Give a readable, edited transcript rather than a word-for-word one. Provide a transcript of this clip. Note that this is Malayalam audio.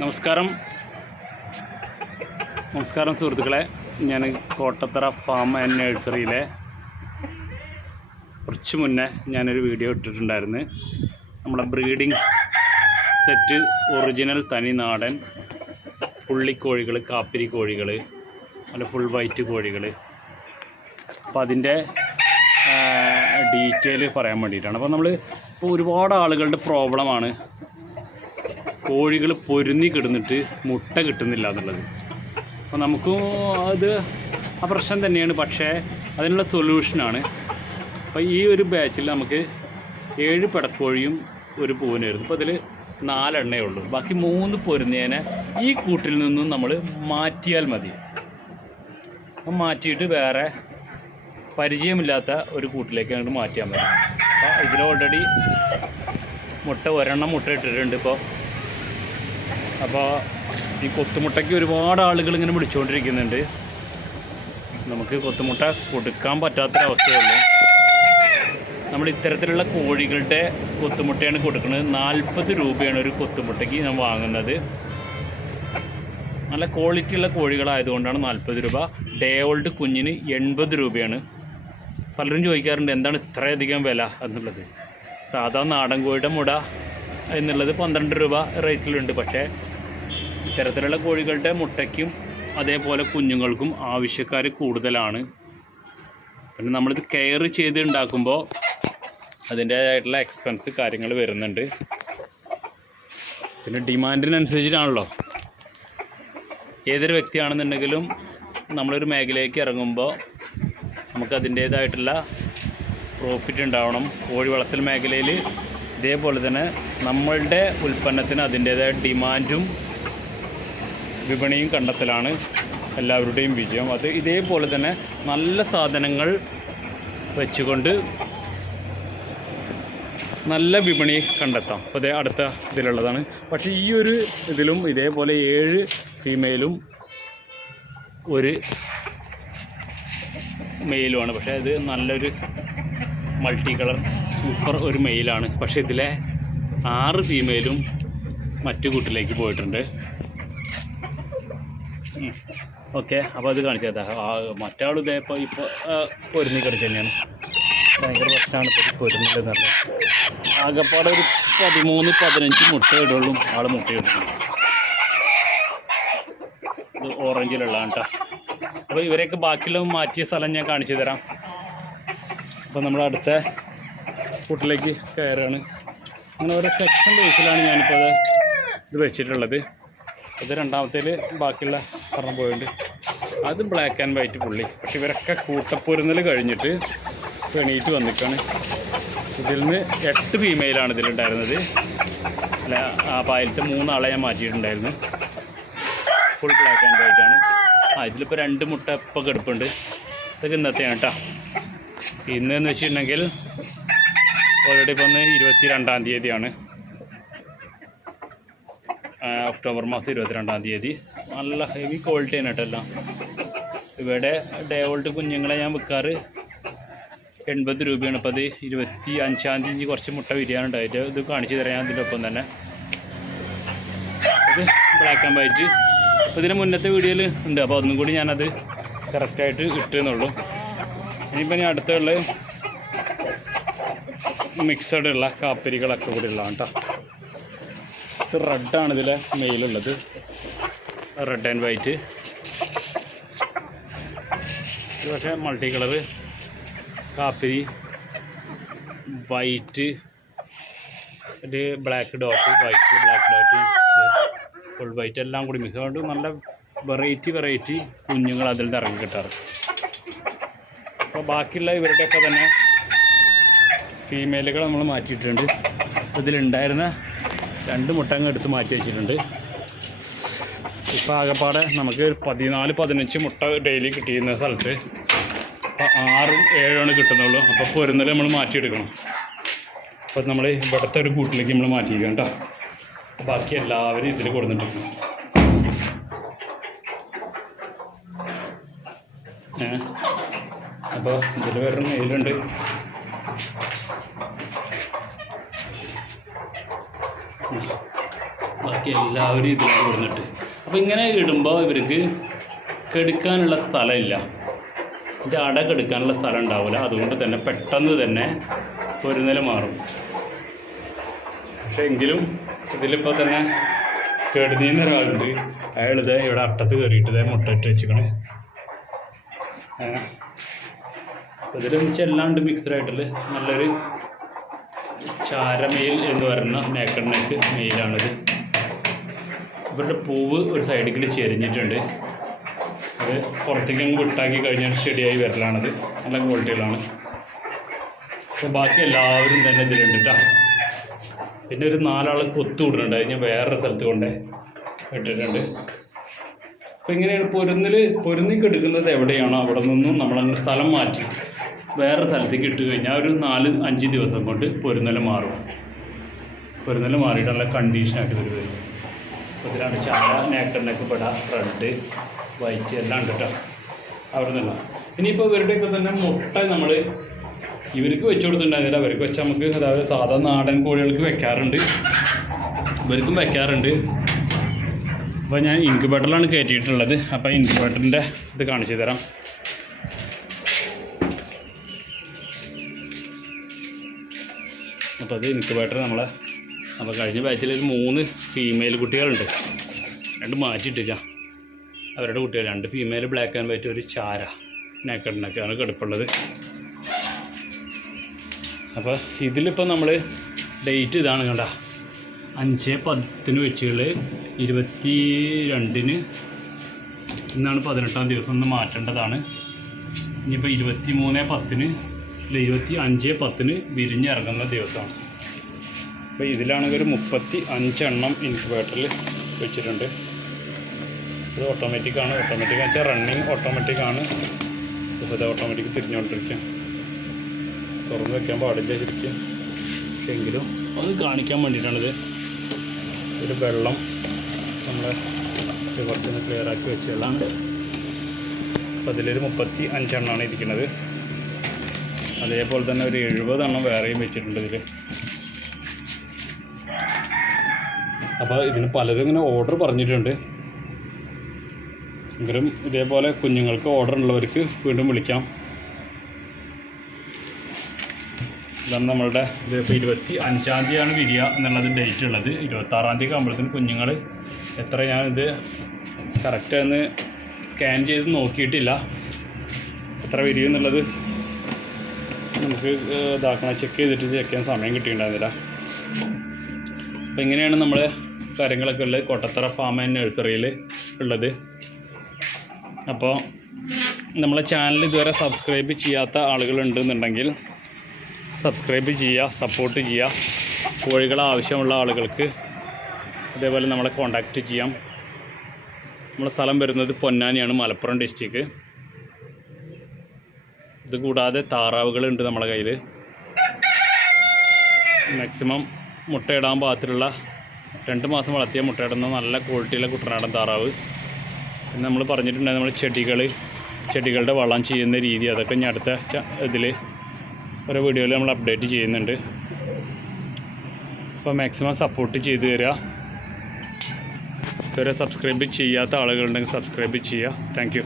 നമസ്കാരം സുഹൃത്തുക്കളെ, ഞാൻ കോട്ടത്തറ ഫാം ആൻഡ് നഴ്സറിയിലെ കുറച്ച് മുന്നേ ഞാനൊരു വീഡിയോ ഇട്ടിട്ടുണ്ടായിരുന്നു. നമ്മളെ ബ്രീഡിംഗ് സെറ്റ് ഒറിജിനൽ തനി നാടൻ പുള്ളിക്കോഴികൾ, കാപ്പിരി കോഴികൾ, അല്ല ഫുൾ വൈറ്റ് കോഴികൾ. അപ്പോൾ അതിൻ്റെ ഡീറ്റെയിൽ പറയാൻ വേണ്ടിയിട്ടാണ്. അപ്പോൾ നമ്മൾ ഇപ്പോൾ ഒരുപാട് ആളുകളുടെ പ്രോബ്ലമാണ് കോഴികൾ പൊരുന്നി കിടന്നിട്ട് മുട്ട കിട്ടുന്നില്ല എന്നുള്ളത്. അപ്പോൾ നമുക്കും അത് ആ പ്രശ്നം തന്നെയാണ്, പക്ഷേ അതിനുള്ള സൊല്യൂഷനാണ്. അപ്പോൾ ഈ ഒരു ബാച്ചിൽ നമുക്ക് 7 പെടക്കോഴിയും ഒരു പൂവനായിരുന്നു. അപ്പോൾ അതിൽ 4 എണ്ണയേ ഉള്ളൂ. ബാക്കി 3 പൊരുന്നേനെ ഈ കൂട്ടിൽ നിന്നും നമ്മൾ മാറ്റിയാൽ മതി. അപ്പം മാറ്റിയിട്ട് വേറെ പരിചയമില്ലാത്ത ഒരു കൂട്ടിലേക്ക് അങ്ങോട്ട് മാറ്റിയാൽ മതി. അപ്പോൾ ഇതിൽ ഓൾറെഡി ഒരെണ്ണം മുട്ട ഇട്ടിട്ടുണ്ട് ഇപ്പോൾ. അപ്പോൾ ഈ കൊത്തുമുട്ടയ്ക്ക് ഒരുപാട് ആളുകൾ ഇങ്ങനെ വിളിച്ചുകൊണ്ടിരിക്കുന്നുണ്ട്. നമുക്ക് കൊത്തുമുട്ട കൊടുക്കാൻ പറ്റാത്തൊരവസ്ഥയുള്ളൂ. നമ്മൾ ഇത്തരത്തിലുള്ള കോഴികളുടെ കൊത്തുമുട്ടയാണ് കൊടുക്കുന്നത്. 40 രൂപയാണ് ഒരു കൊത്തുമുട്ടയ്ക്ക് ഞാൻ വാങ്ങുന്നത്. നല്ല ക്വാളിറ്റിയുള്ള കോഴികളായതുകൊണ്ടാണ് 40 രൂപ. ഡേ ഓൾഡ് കുഞ്ഞിന് 80 രൂപയാണ്. പലരും ചോദിക്കാറുണ്ട് എന്താണ് ഇത്രയധികം വില എന്നുള്ളത്. സാധാ നാടൻ കോഴിയുടെ മുട എന്നുള്ളത് 12 രൂപ റേറ്റിലുണ്ട്. പക്ഷേ ഇത്തരത്തിലുള്ള കോഴികളുടെ മുട്ടയ്ക്കും അതേപോലെ കുഞ്ഞുങ്ങൾക്കും ആവശ്യക്കാർ കൂടുതലാണ്. പിന്നെ നമ്മളിത് കെയർ ചെയ്ത് ഉണ്ടാക്കുമ്പോൾ അതിൻ്റേതായിട്ടുള്ള എക്സ്പെൻസ് കാര്യങ്ങൾ വരുന്നുണ്ട്. പിന്നെ ഡിമാൻഡിനനുസരിച്ചിട്ടാണല്ലോ. ഏതൊരു വ്യക്തിയാണെന്നുണ്ടെങ്കിലും നമ്മളൊരു മേഖലയിലേക്ക് ഇറങ്ങുമ്പോൾ നമുക്ക് അതിൻ്റേതായിട്ടുള്ള പ്രോഫിറ്റ് ഉണ്ടാവണം. കോഴി വളർത്തൽ മേഖലയിൽ ഇതേപോലെ തന്നെ നമ്മളുടെ ഉൽപ്പന്നത്തിന് അതിൻ്റേതായ ഡിമാൻഡും വിപണിയും കണ്ടെത്തലാണ് എല്ലാവരുടെയും വിജയം. അത് ഇതേപോലെ തന്നെ നല്ല സാധനങ്ങൾ വെച്ചുകൊണ്ട് നല്ല വിപണി കണ്ടെത്താം. അപ്പോൾ അതേ അടുത്ത ഇതിലുള്ളതാണ്. പക്ഷേ ഈ ഒരു ഇതിലും ഇതേപോലെ 7 ഫീമെയിലും ഒരു മെയിലുമാണ്. പക്ഷേ ഇത് നല്ലൊരു മൾട്ടി കളർ സൂപ്പർ ഒരു മെയിലാണ്. പക്ഷേ ഇതിലെ 6 ഫീമെയിലും മറ്റു കൂട്ടിലേക്ക് പോയിട്ടുണ്ട്. ഓക്കെ, അപ്പോൾ അത് കാണിച്ചാൽ മറ്റാൾ ഇതേ ഇപ്പോൾ പൊരുന്നി കിടക്കുക തന്നെയാണ്. ഭയങ്കര പ്രശ്നമാണ് ഇപ്പോൾ പൊരുന്നില്ലെന്ന് പറഞ്ഞത്. ആകെപ്പാടെ ഒരു 13-15 മുട്ട ഇടുള്ളൂ ആൾ മുട്ടയിടുന്നു. ഇത് ഓറഞ്ചിലുള്ളതാണ് കേട്ടോ. അപ്പോൾ ഇവരെയൊക്കെ ബാക്കിയുള്ള മാറ്റിയ സ്ഥലം ഞാൻ കാണിച്ചു തരാം. അപ്പോൾ നമ്മൾ അടുത്ത കൂട്ടിലേക്ക് കയറുകയാണ്. അങ്ങനെ ഓരോ സെക്ഷൻ ബേസിലാണ് ഞാനിപ്പോൾ ഇത് വെച്ചിട്ടുള്ളത്. അത് രണ്ടാമത്തേൽ ബാക്കിയുള്ള പറഞ്ഞ പോയിട്ടുണ്ട്. അത് ബ്ലാക്ക് ആൻഡ് വൈറ്റ് പുള്ളി. പക്ഷെ ഇവരൊക്കെ കൂട്ടപ്പൊരുന്നൽ കഴിഞ്ഞിട്ട് എണീറ്റ് വന്നിക്കാണ്. ഇതിൽ നിന്ന് 8 ഫീമെയിലാണ് ഇതിലുണ്ടായിരുന്നത്. അല്ല, അപ്പോൾ അതിലത്തെ 3 ആളെ ഞാൻ മാറ്റിയിട്ടുണ്ടായിരുന്നു. ഫുൾ ബ്ലാക്ക് ആൻഡ് വൈറ്റ് ആണ്. ഇതിലിപ്പോൾ 2 മുട്ട ഇപ്പോൾ കിടപ്പുണ്ട്. ഇതൊക്കെ ഇന്നത്തെയാണ് കേട്ടോ. ഇന്നെന്ന് വെച്ചിട്ടുണ്ടെങ്കിൽ ഓൾറെഡി ഇപ്പോൾ 22-ാം തീയതിയാണ്. ഒക്ടോബർ മാസം 22-ാം തീയതി. നല്ല ഹെവി ക്വാളിറ്റി ആണ് കേട്ടോ എല്ലാം. ഇവിടെ ഡേ ഓൾഡ് കുഞ്ഞുങ്ങളെ ഞാൻ വിൽക്കാറ് 80 രൂപയാണ്. ഇപ്പോൾ അത് 25-ാം തീയതി കുറച്ച് മുട്ട വിരിയാനുണ്ടായിട്ട് ഇത് കാണിച്ചു തരാം ഞാൻ ഇതിൻ്റെ ഒപ്പം തന്നെ. ഇത് ബ്ലാക്ക് ആൻഡ് വൈറ്റ്. അപ്പോൾ ഇതിന് മുന്നത്തെ വീഡിയോയിൽ ഉണ്ട്. അപ്പോൾ ഒന്നും കൂടി ഞാനത് കറക്റ്റായിട്ട് ഇട്ടെന്നുള്ളൂ. ഇനിയിപ്പോൾ ഞാൻ അടുത്തുള്ള മിക്സഡ് ഉള്ള കാപ്പിരികളൊക്കെ കൂടി ഉള്ളതാണ് കേട്ടോ. ഇത് റെഡാണ് ഇതിലെ മെയിലുള്ളത്. Red and white. ഇത് പക്ഷേ മൾട്ടി കളറ് കാപ്പിരി വൈറ്റ്, ഇത് black dot, white black dot, full white എല്ലാം കൂടി മിക്സ് ആയിട്ട് നല്ല വെറൈറ്റി കുഞ്ഞുങ്ങൾ അതിൽ നിന്ന് ഇറങ്ങി കിട്ടാറ്. അപ്പോൾ ബാക്കിയുള്ള ഇവരുടെയൊക്കെ തന്നെ ഫീമെയിലുകൾ നമ്മൾ മാറ്റിയിട്ടുണ്ട്. ഇതിലുണ്ടായിരുന്ന 2 മുട്ട അങ്ങ് എടുത്ത് മാറ്റി വെച്ചിട്ടുണ്ട്. ഇപ്പോൾ ആകെപ്പാടെ നമുക്ക് 14-15 മുട്ട ഡെയിലി കിട്ടിയിരുന്ന സ്ഥലത്ത് ഇപ്പോൾ 6-7 കിട്ടുന്നുള്ളൂ. അപ്പോൾ പൊരുന്നൽ നമ്മൾ മാറ്റിയെടുക്കണം. അപ്പോൾ നമ്മൾ ഇവിടുത്തെ ഒരു കൂട്ടിലേക്ക് നമ്മൾ മാറ്റിയിരിക്കണം കേട്ടോ. ബാക്കി എല്ലാവരും ഇതിൽ കൊടുത്തിട്ടുണ്ട്. അപ്പോൾ ഇതിൽ വേറൊരു മെയിലുണ്ട്. ബാക്കി എല്ലാവരും ഇതിൽ കൊടുത്തിട്ട്. അപ്പോൾ ഇങ്ങനെ ഇടുമ്പോൾ ഇവർക്ക് കെടുക്കാനുള്ള സ്ഥലമില്ല, ജാട കെടുക്കാനുള്ള സ്ഥലം ഉണ്ടാവില്ല. അതുകൊണ്ട് തന്നെ പെട്ടെന്ന് തന്നെ പൊരുന്നൽ മാറും. പക്ഷേ എങ്കിലും ഇതിലിപ്പോൾ തന്നെ കെടുന്നീന്ന് ഒരാളുണ്ട്. അയാളിത് ഇവിടെ അട്ടത്ത് കയറിയിട്ട് ഇതേ മുട്ടയിട്ട് വെച്ചിക്കണേ. ഇതിൽ ചെല്ലാണ്ട് മിക്സഡായിട്ടുള്ള നല്ലൊരു ചാരമെയിൽ എന്ന് പറയുന്ന നേക്കഡ് നെക്ക് മെയിലാണിത്. ഇവരുടെ പൂവ് ഒരു സൈഡിൽ ചെരിഞ്ഞിട്ടുണ്ട്. അത് പുറത്തേക്ക് അങ്ങ് വിട്ടാക്കി കഴിഞ്ഞാൽ സ്റ്റഡിയായി വരലാണത്. നല്ല ക്വാളിറ്റികളാണ്. അപ്പോൾ ബാക്കി എല്ലാവരും തന്നെ ഇതിലുണ്ട് കേട്ടോ. പിന്നെ ഒരു 4 ആൾ കൊത്തുവിടുന്നുണ്ട്. അതിന് വേറൊരു സ്ഥലത്ത് കൊണ്ടേ ഇട്ടിട്ടുണ്ട്. അപ്പോൾ ഇങ്ങനെയാണ് പൊരുന്നി കെടുക്കുന്നത് എവിടെയാണോ അവിടെ നിന്നും നമ്മളങ്ങനെ സ്ഥലം മാറ്റി വേറെ സ്ഥലത്തേക്ക് ഇട്ട് കഴിഞ്ഞാൽ ഒരു 4-5 ദിവസം കൊണ്ട് പൊരുന്നൽ മാറും. പൊരുന്നൽ മാറിയിട്ട് നല്ല കണ്ടീഷനാക്കി തരും. അപ്പോൾ ഇതിലാണ് ചാര, നേക്കഡ് നെക്ക്, പെട, റെഡ്, വൈറ്റ് എല്ലാം ഉണ്ട് കേട്ടോ. അവിടെ നിന്നല്ല. ഇനിയിപ്പോൾ ഇവരുടെയൊക്കെ തന്നെ മുട്ട നമ്മൾ ഇവർക്ക് വെച്ച് കൊടുത്തിട്ടുണ്ടായിരുന്നില്ല. അവർക്ക് വെച്ചാൽ നമുക്ക്, അതായത് സാധാ നാടൻ കോഴികൾക്ക് വെക്കാറുണ്ട്, ഇവർക്കും വെക്കാറുണ്ട്. അപ്പോൾ ഞാൻ ഇൻക്യുബേറ്ററിലാണ് കയറ്റിയിട്ടുള്ളത്. അപ്പോൾ ഇൻക്യുബേറ്ററിൻ്റെ ഇത് കാണിച്ചു തരാം. അപ്പോൾ അത് ഇൻക്യുബേറ്റർ അപ്പോൾ കഴിഞ്ഞ ബാച്ചിൽ ഒരു 3 ഫീമെയിൽ കുട്ടികളുണ്ട്. 2 മാറ്റിയിട്ടില്ല. അവരുടെ കുട്ടികൾ 2 ഫീമെയിൽ ബ്ലാക്ക് ആൻഡ് വൈറ്റ്, ഒരു ചാര നേക്കഡ് നെക്കാണ് കിടപ്പുള്ളത്. അപ്പോൾ ഇതിലിപ്പോൾ നമ്മൾ ഡേറ്റ് ഇതാണ് കണ്ട, 5/10 വെച്ചുകൾ 22-ന് ഇന്നാണ് 18-ാം ദിവസം ഒന്ന് മാറ്റേണ്ടതാണ്. ഇനിയിപ്പോൾ 23/10 അല്ല 25/10 വിരിഞ്ഞിറങ്ങുന്ന ദിവസമാണ്. അപ്പോൾ ഇതിലാണെങ്കിൽ ഒരു 35 എണ്ണം ഇൻക്യുബേറ്ററിൽ വെച്ചിട്ടുണ്ട്. ഇത് ഓട്ടോമാറ്റിക്കാണ്. ഓട്ടോമാറ്റിക് എന്ന് വെച്ചാൽ റണ്ണിങ് ഓട്ടോമാറ്റിക്കാണ്. ഇപ്പോൾ ഇത് ഓട്ടോമാറ്റിക് തിരിഞ്ഞുകൊണ്ടിരിക്കുക. തുറന്ന് വയ്ക്കാൻ പാടില്ല ശരിക്കും. പക്ഷേ എങ്കിലും അത് കാണിക്കാൻ വേണ്ടിയിട്ടാണിത്. ഒരു വെള്ളം നമ്മൾ കുറച്ചൊന്ന് ക്ലിയറാക്കി വെച്ചതാണ്. അപ്പോൾ അതിലൊരു 35 എണ്ണമാണ് ഇരിക്കുന്നത്. അതേപോലെ തന്നെ ഒരു 70 എണ്ണം വേറെയും വെച്ചിട്ടുണ്ട് ഇതിൽ. അപ്പോൾ ഇതിന് പലരും ഇങ്ങനെ ഓർഡർ പറഞ്ഞിട്ടുണ്ട്. എങ്കിലും ഇതേപോലെ കുഞ്ഞുങ്ങൾക്ക് ഓർഡർ ഉള്ളവർക്ക് വീണ്ടും വിളിക്കാം. ഇതാണ് നമ്മളുടെ ഇതിപ്പോൾ 25-ാം തീയതിയാണ് വിരിയ എന്നുള്ളത് ഡേറ്റ് ഉള്ളത്. 26-ാം തീയതി ആകുമ്പോഴത്തേന് കുഞ്ഞുങ്ങൾ എത്ര, ഞാനിത് കറക്റ്റാന്ന് സ്കാൻ ചെയ്ത് നോക്കിയിട്ടില്ല എത്ര വിരിയും എന്നുള്ളത്. നമുക്ക് ചെക്ക് ചെയ്തിട്ട് ചെക്ക് ചെയ്യാൻ സമയം കിട്ടിയിട്ടുണ്ടായിരുന്നില്ല. അപ്പോൾ ഇങ്ങനെയാണ് നമ്മുടെ കാര്യങ്ങളൊക്കെ ഉള്ളത് കോട്ടത്തറ ഫാം ആൻഡ് നഴ്സറിയിൽ ഉള്ളത്. അപ്പോൾ നമ്മളെ ചാനൽ ഇതുവരെ സബ്സ്ക്രൈബ് ചെയ്യാത്ത ആളുകളുണ്ടെന്നുണ്ടെങ്കിൽ സബ്സ്ക്രൈബ് ചെയ്യുക, സപ്പോർട്ട് ചെയ്യുക. കോഴികളെ ആവശ്യമുള്ള ആളുകൾക്ക് അതേപോലെ നമ്മളെ കോൺടാക്റ്റ് ചെയ്യാം. നമ്മുടെ സ്ഥലം വരുന്നത് പൊന്നാനിയാണ്, മലപ്പുറം ഡിസ്ട്രിക്റ്റ്. ഇത് കൂടാതെ താറാവുകളുണ്ട് നമ്മുടെ കയ്യിൽ. മാക്സിമം മുട്ടയിടാൻ പാകത്തിലുള്ള 2 മാസം വളർത്തിയ മുട്ടയിടുന്ന നല്ല ക്വാളിറ്റിയിലെ കുട്ടനാടൻ താറാവ്. പിന്നെ നമ്മൾ പറഞ്ഞിട്ടുണ്ടായിരുന്നു നമ്മൾ ചെടികളുടെ വളം ചെയ്യുന്ന രീതി, അതൊക്കെ ഇനി അടുത്ത ഇതിൽ ഓരോ വീഡിയോയിൽ നമ്മൾ അപ്ഡേറ്റ് ചെയ്യുന്നുണ്ട്. അപ്പോൾ മാക്സിമം സപ്പോർട്ട് ചെയ്ത് തരിക. ഇതുവരെ സബ്സ്ക്രൈബ് ചെയ്യാത്ത ആളുകളുണ്ടെങ്കിൽ സബ്സ്ക്രൈബ് ചെയ്യുക. Thank you.